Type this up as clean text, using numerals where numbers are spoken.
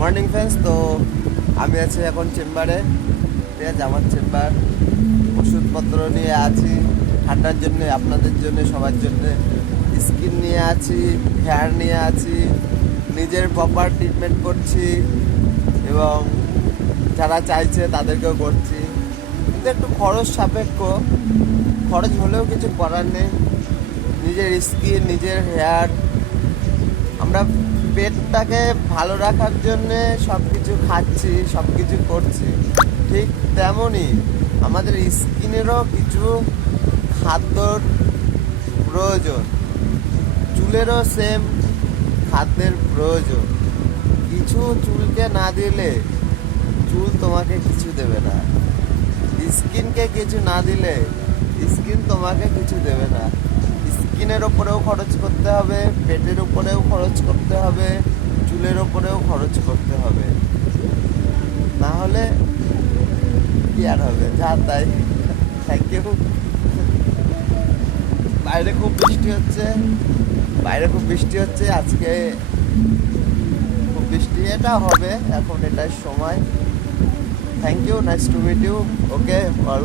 Morning friends. তো আমি আছি এখন চেম্বারে, ঠিক আছে? আমার চেম্বার, ওষুধপত্র নিয়ে আছি ঠান্ডার জন্য, আপনাদের জন্য, সবার জন্য। স্কিন নিয়ে আছি, হেয়ার নিয়ে আছি, নিজের প্রপার ট্রিটমেন্ট করছি এবং যারা চাইছে তাদেরকেও করছি। কিন্তু একটু খরচ সাপেক্ষ, খরচ হলেও কিছু করার নেই। নিজের স্কিন, নিজের হেয়ার, আমরা পেটটাকে ভালো রাখার জন্যে সব কিছু খাচ্ছি, সব কিছু করছি। ঠিক তেমনই আমাদের স্কিনেরও কিছু খাদ্যর প্রয়োজন, চুলেরও সেম খাদ্যের প্রয়োজন। কিছু চুলকে না দিলে চুল তোমাকে কিছু দেবে না, স্কিনকে কিছু না দিলে স্কিন তোমাকে কিছু দেবে না। স্কিনের ওপরেও খরচ করতে হবে, পেটের উপরেও খরচ করতে হবে, চুলের ওপরেও খরচ করতে হবে, না হলে কি আর হবে? যা তাই। Thank you. বাইরে খুব বৃষ্টি হচ্ছে, আজকে খুব বৃষ্টি, এটা হবে এখন, এটাই সময়। Thank you, nice to meet you. Okay, all